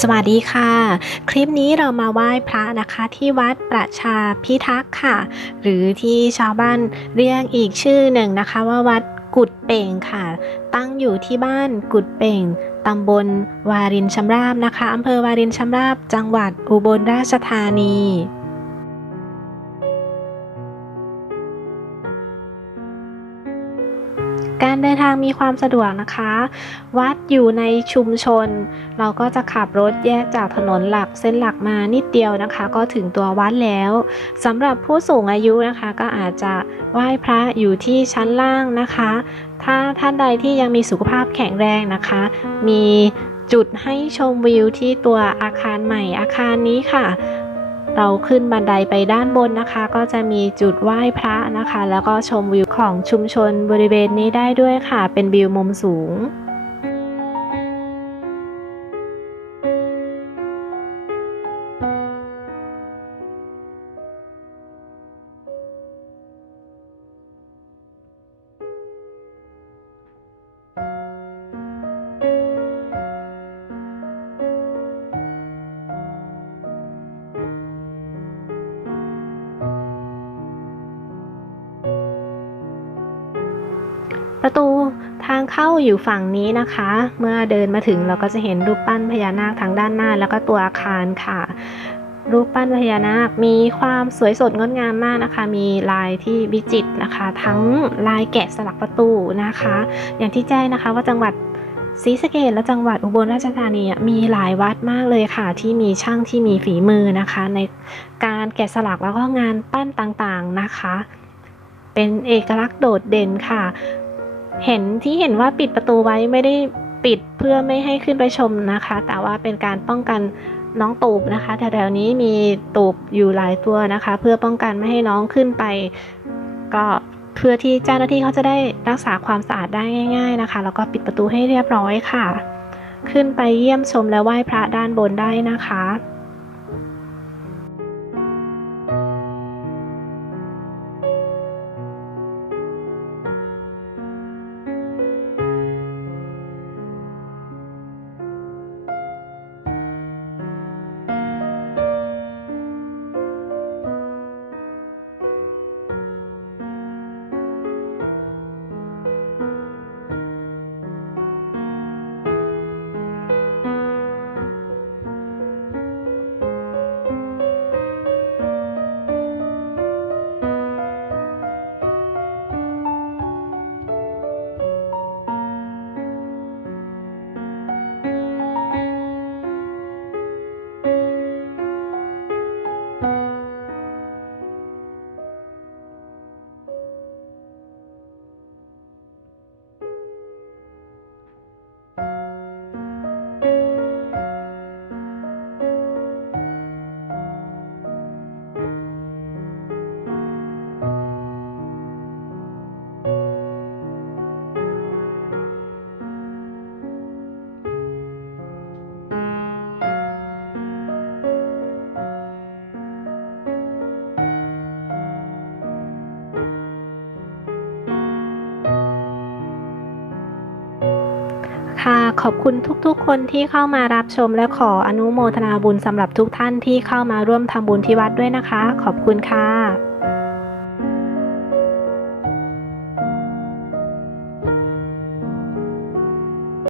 สวัสดีค่ะ คลิปนี้เรามาไหว้พระนะคะที่วัดประชาพิทักษ์ค่ะ หรือที่ชาวบ้านเรียกอีกชื่อหนึ่งนะคะว่าวัดกุดเป่งค่ะ ตั้งอยู่ที่บ้านกุดเป่งตำบลวารินชำราบนะคะอำเภอวารินชำราบ จังหวัดอุบลราชธานี การเดินทางมีความสะดวกนะคะ วัดอยู่ในชุมชน เราก็จะขับรถแยกจากถนนหลักเส้นหลักมานิดเดียวนะคะ ก็ถึงตัววัดแล้วสำหรับผู้สูงอายุนะคะ ก็อาจจะไหว้พระอยู่ที่ชั้นล่างนะคะ ถ้าท่านใดที่ยังมีสุขภาพแข็งแรงนะคะ มีจุดให้ชมวิวที่ตัวอาคารใหม่อาคารนี้ค่ะ เราขึ้นบันไดไปด้านบนนะคะ ก็จะมีจุดไหว้พระนะคะ แล้วก็ชมวิวของชุมชนบริเวณนี้ได้ด้วยค่ะ เป็นวิวมุมสูง ประตูทางเข้าอยู่ฝั่งนี้นะคะ เมื่อเดินมาถึงเราก็จะเห็นรูปปั้นพญานาคทางด้านหน้า แล้วก็ตัวอาคารค่ะ รูปปั้นพญานาคมีความสวยสดงดงามมากนะคะ มีลายที่วิจิตรนะคะ ทั้งลายแกะสลักประตูนะคะ อย่างที่แจ้งนะคะว่าจังหวัดศรีสะเกษและจังหวัดอุบลราชธานีมีหลายวัดมากเลยค่ะ ที่มีช่างที่มีฝีมือนะคะ ในการแกะสลักแล้วก็งานปั้นต่างๆนะคะ เป็นเอกลักษณ์โดดเด่นค่ะ เห็นที่เห็นว่าปิดประตูไว้ไม่ได้ปิดเพื่อไม่ให้ขึ้นไปชมนะคะ แต่ว่าเป็นการป้องกันน้องตูบนะคะแถวๆนี้มีตูบอยู่หลายตัวนะคะ เพื่อป้องกันไม่ให้น้องขึ้นไป ก็เพื่อที่เจ้าหน้าที่เขาจะได้รักษาความสะอาดได้ง่าย ๆนะคะ แล้วก็ปิดประตูให้เรียบร้อยค่ะ ขึ้นไปเยี่ยมชมและไหว้พระด้านบนได้นะคะค่ะ ขอบคุณทุกๆ คนที่เข้ามารับชมและขออนุโมทนาบุญสำหรับทุกท่านที่เข้ามาร่วมทำบุญที่วัดด้วยนะคะ ขอบคุณค่ะ